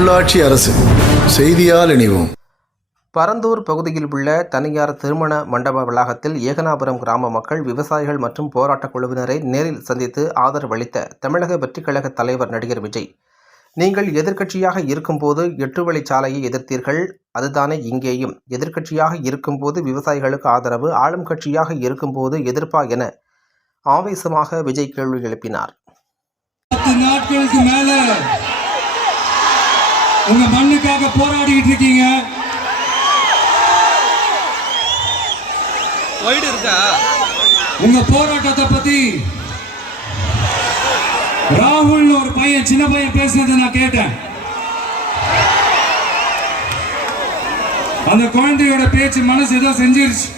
உள்ளாட்சி அரசு. செய்தியால் இணைவோம். பரந்தூர் பகுதியில் உள்ள தனியார் திருமண மண்டப வளாகத்தில் ஏகனாபுரம் கிராம மக்கள் விவசாயிகள் மற்றும் போராட்டக் குழுவினரை நேரில் சந்தித்து ஆதரவளித்த தமிழக வெற்றிக் கழக தலைவர் நடிகர் விஜய். நீங்கள் எதிர்க்கட்சியாக இருக்கும்போது எட்டு வழிச்சாலையை எதிர்த்தீர்கள் அதுதானே இங்கேயும். எதிர்க்கட்சியாக இருக்கும்போது விவசாயிகளுக்கு ஆதரவு ஆளும் கட்சியாக இருக்கும்போது எதிர்ப்பா என ஆவேசமாக விஜய் கேள்வி எழுப்பினார். பத்து நாட்களுக்கு மேல உங்க மண்ணுக்காக போராடிட்டு இருக்கீங்க. உங்க போராட்டத்தை பத்தி ராகுல் ஒரு பையன் சின்ன பையன் பேசுனதை நான் கேட்டேன். அந்த குழந்தையோட பேச்சு மனசு ஏதோ செஞ்சிருச்சு.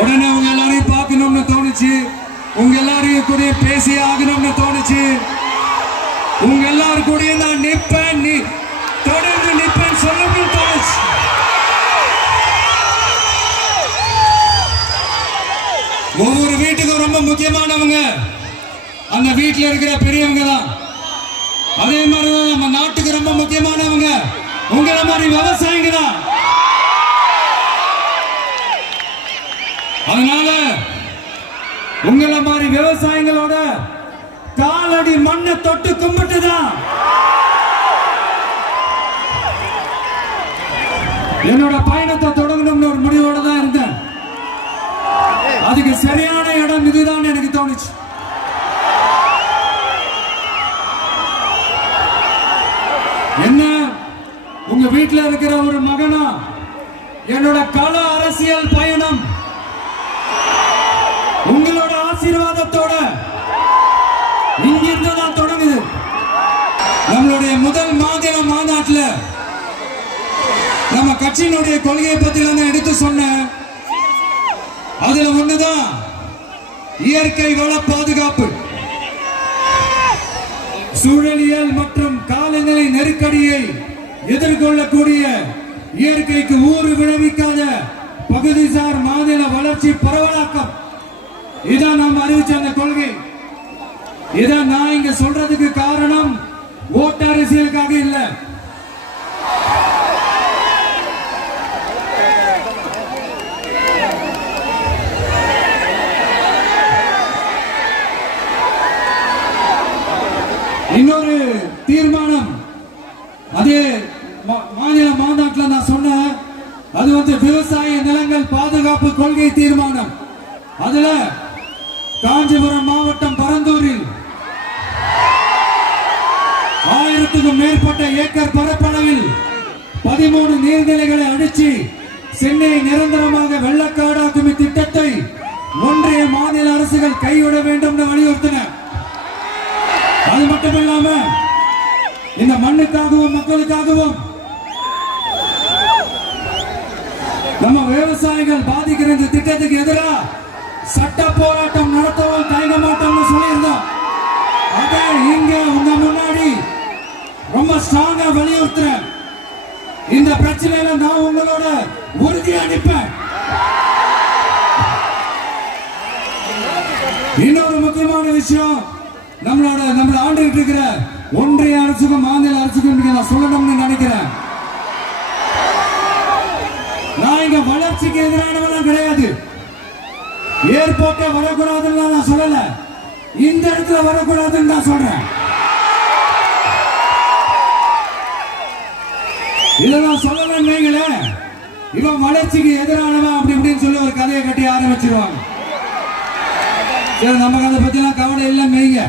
உடனே உங்க எல்லாரையும் பார்க்கணும்னு தோணுச்சு. உங்க எல்லாரையும் கூட பேசி ஆகணும்னு தோணுச்சு. உங்க எல்லாரும் கூட நான் நிற்பேன் நீ தொடர்ந்து நிற்பேன் சொல்லுங்கள் தோணுச்சு ஒவ்வொரு வீட்டுக்கும் ரொம்ப முக்கியமானவங்க அந்த வீட்டில் இருக்கிற பெரியவங்க தான். அதே மாதிரி தான் நம்ம நாட்டுக்கு ரொம்ப முக்கியமானவங்க. உங்களை மாதிரி விவசாயிங்க தான். அதனால உங்களை மாதிரி விவசாயிகளோட காலடி மண்ணை தொட்டு கும்பிட்டு என்னோட பயணத்தை தொடங்கணும்னு ஒரு முடிவோட தான் இருந்தேன். அதுக்கு சரியான இடம் இதுதான் எனக்கு தோணுச்சு. என்ன? உங்க வீட்டுல இருக்கிற ஒரு மகனா? என்னோட கள அரசியல் பயணம். உங்களோட ஆசீர்வாதத்தோட இங்கிருந்து தான் தொடங்குது. நம்மளுடைய முதல் மாதிரி மாநாட்டில் நம்ம கட்சியினுடைய கொள்கையை பத்தி நான் எடுத்து சொன்னேன் அதுல ஒண்ணுதான். இயற்கை வள பாதுகாப்பு. சூழலியல் மற்றும் காலநிலை நெருக்கடியை எதிர்கொள்ளக்கூடிய இயற்கைக்கு ஊறு விளைவிக்காத பகுதிசார் மாநில வளர்ச்சி பரவலாக்கம். இதான் நாம் அறிவிச்ச அந்த கொள்கை. இதான் நான் இங்க சொல்றதுக்கு காரணம். ஓட்டு அரசியலுக்காக இல்லை. இன்னொரு தீர்மானம். அதே மா- மாநில மாநாட்டில் நான் சொன்னேன் அது வந்து விவசாய நிலங்கள் பாதுகாப்பு கொள்கை தீர்மானம். அதுல காஞ்சிபுரம் மாவட்டம் பரந்தூரில் ஆயிரத்துக்கும் மேற்பட்ட ஏக்கர் பரப்பளவில் பதிமூணு நீர்நிலைகளை அடிச்சு சென்னையை நிரந்தரமாக வெள்ளக்காடாக்கும் திட்டத்தை ஒன்றிய மாநில அரசுகள் கைவிட வேண்டும் என்று வலியுறுத்தின அது மட்டும் இல்லாம இந்த மண்ணுக்காகவும் மக்களுக்காகவும் நம்ம விவசாயிகள் பாதிக்கிற இந்த திட்டத்துக்கு எதிராக சட்ட போராட்டம் நடத்தவும் தயங்க மாட்டோம்னு சொல்லியிருந்தோம். அதை இங்க உங்க முன்னாடி ரொம்ப ஸ்ட்ராங்கா வலியுறுத்துறேன். இந்த பிரச்சனையில நான் உங்களோட உறுதி அளிப்பேன் இன்னொரு முக்கியமான விஷயம் நம்மளோட நம்மள ஆண்டுகிட்டு இருக்கிற ஒன்றிய அரசுக்கும் மாநில அரசுக்கும் நான் சொல்லணும்னு நினைக்கிறேன். நான் இங்க வளர்ச்சிக்கு எதிரானவெல்லாம் கிடையாது. ஏர்போர்ட்டே வரக்கூடாதுன்னு நான் சொல்லல. இந்த இடத்துல வரக்கூடாதுன்னு நான் சொல்றேன். இதை நான் சொல்லலன்னு நீங்களே இவன் வளர்ச்சிக்கு எதிரானவன் அப்படி இப்படின்னு சொல்லி ஒரு கதையை கட்டி ஆரம்பிச்சிருவாங்க. சரி நமக்கு அதை பத்திலாம் கவலை இல்லை மெய்ங்க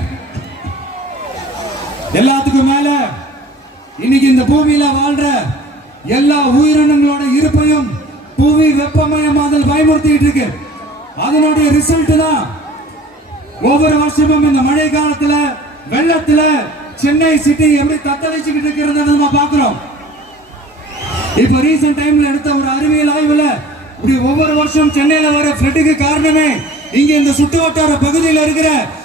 எல்லாத்துக்கும் மேல இன்னைக்கு இந்த பூமியில வாழ்ற எல்லா உயிரினங்களோட இருப்பையும் புவி வெப்பமயமாதல் பயமுறுத்திட்டு இருக்கு. அதனுடைய ரிசல்ட் தான் ஒவ்வொரு வருஷமும் இந்த மழை காலத்துல வெள்ளத்துல சென்னை சிட்டி எப்படி தத்தளிச்சுக்கிட்டு இருக்கிறது நம்ம பாக்குறோம் இப்ப ரீசெண்ட் டைம்ல எடுத்த ஒரு அறிவியல் ஆய்வுல இப்படி ஒவ்வொரு வருஷம் சென்னையில வர ஃப்ளட்டுக்கு காரணமே இங்க இந்த சுற்று வட்டார பகுதியில் இருக்கிற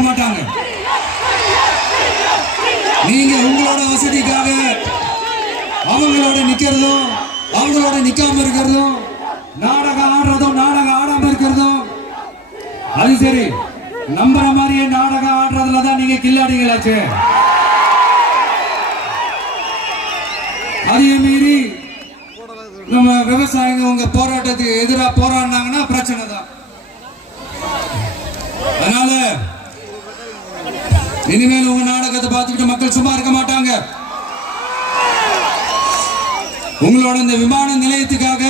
இருக்க மாட்டாங்க. நீங்க உங்களோட வசதிக்காக அவங்களோட நிக்கிறதும் அவங்களோட நிக்காம இருக்கிறதும் நாடகம் ஆடுறதும் நாடகம் ஆடாம இருக்கிறதும் அது சரி நம்புற மாதிரியே நாடகம் ஆடுறதுல தான் நீங்க கில்லாடிகளாச்சு அதே மீறி நம்ம விவசாயிங்க உங்க போராட்டத்துக்கு எதிராக போராடினாங்கன்னா பிரச்சனை தான். அதனால இனிமேல் உங்க நாடகத்தை பார்த்துக்கிட்டு மக்கள் சும்மா இருக்க மாட்டாங்க. உங்களோட இந்த விமான நிலையத்துக்காக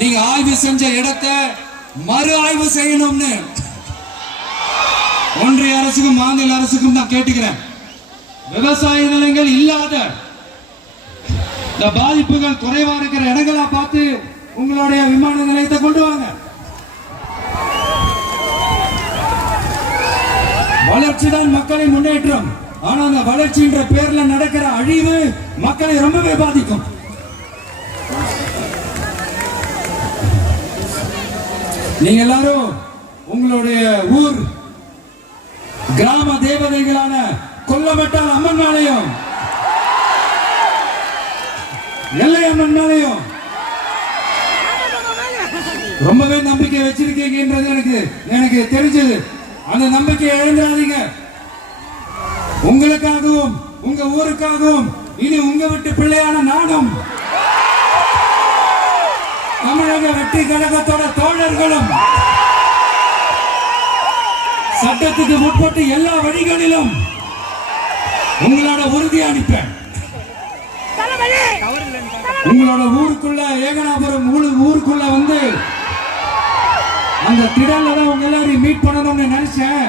நீங்க ஆய்வு செஞ்ச இடத்தை மறு ஆய்வு செய்யணும்னு ஒன்றிய அரசுக்கும் மாநில அரசுக்கும் நான் கேட்டுக்கிறேன். விவசாய நிலங்கள் இல்லாத இந்த பாதிப்புகள் குறைவா இருக்கிற இடங்களா பார்த்து உங்களுடைய விமான நிலையத்தை கொண்டு வாங்க. வளர்ச்சி தான் மக்களின் முன்னேற்றம். ஆனா அந்த வளர்ச்சின்ற பேர்ல நடக்கிற அழிவு மக்களை ரொம்பவே பாதிக்கும். நீங்க எல்லாரும் உங்களுடைய ஊர் கிராம தேவதைகளான கொல்லமட்டால் அம்மன் ஆலயம் நெல்லை அம்மன் ஆலயம் ரொம்பவே நம்பிக்கை வச்சிருக்கீங்கன்றது எனக்கு எனக்கு தெரிஞ்சது. அந்த நம்பிக்கையை இழந்துடாதீங்க. உங்களுக்காகவும் உங்க ஊருக்காகவும் இனி உங்க விட்டு பிள்ளையான நானும் தமிழக வெற்றி கழகத்தோட தோழர்களும் சட்டத்துக்கு முற்பட்டு எல்லா வழிகளிலும் உங்களோட உறுதி அனுப்பேன் உங்களோட ஊருக்குள்ள ஏகனாபுரம் ஊரு- ஊருக்குள்ள வந்து அந்த திடல்ல தான் உங்க எல்லாரையும் மீட் பண்ணணும்னு நினைச்சேன்.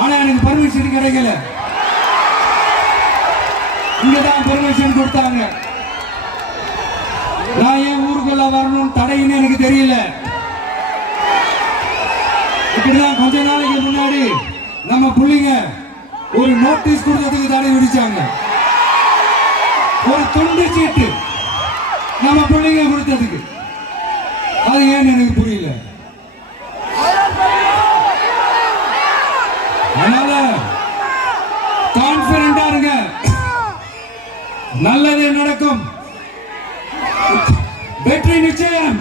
ஆனா எனக்கு பர்மிஷன் கிடைக்கல. இங்கதான் பெர்மிஷன் கொடுத்தாங்க. நான் ஏன் ஊருக்குள்ள வரணும் தடைன்னு எனக்கு தெரியல. இப்படிதான் கொஞ்ச நாளைக்கு முன்னாடி நம்ம புள்ளிங்க ஒரு நோட்டீஸ் கொடுத்ததுக்கு தடை விதிச்சாங்க. ஒரு துண்டு சீட்டு நம்ம பிள்ளைங்க கொடுத்ததுக்கு. அது ஏன்னு எனக்கு புரியல. நல்லதே நடக்கும். வெற்றி நிச்சயம்.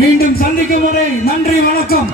மீண்டும் சந்திக்கும் வரை நன்றி வணக்கம்.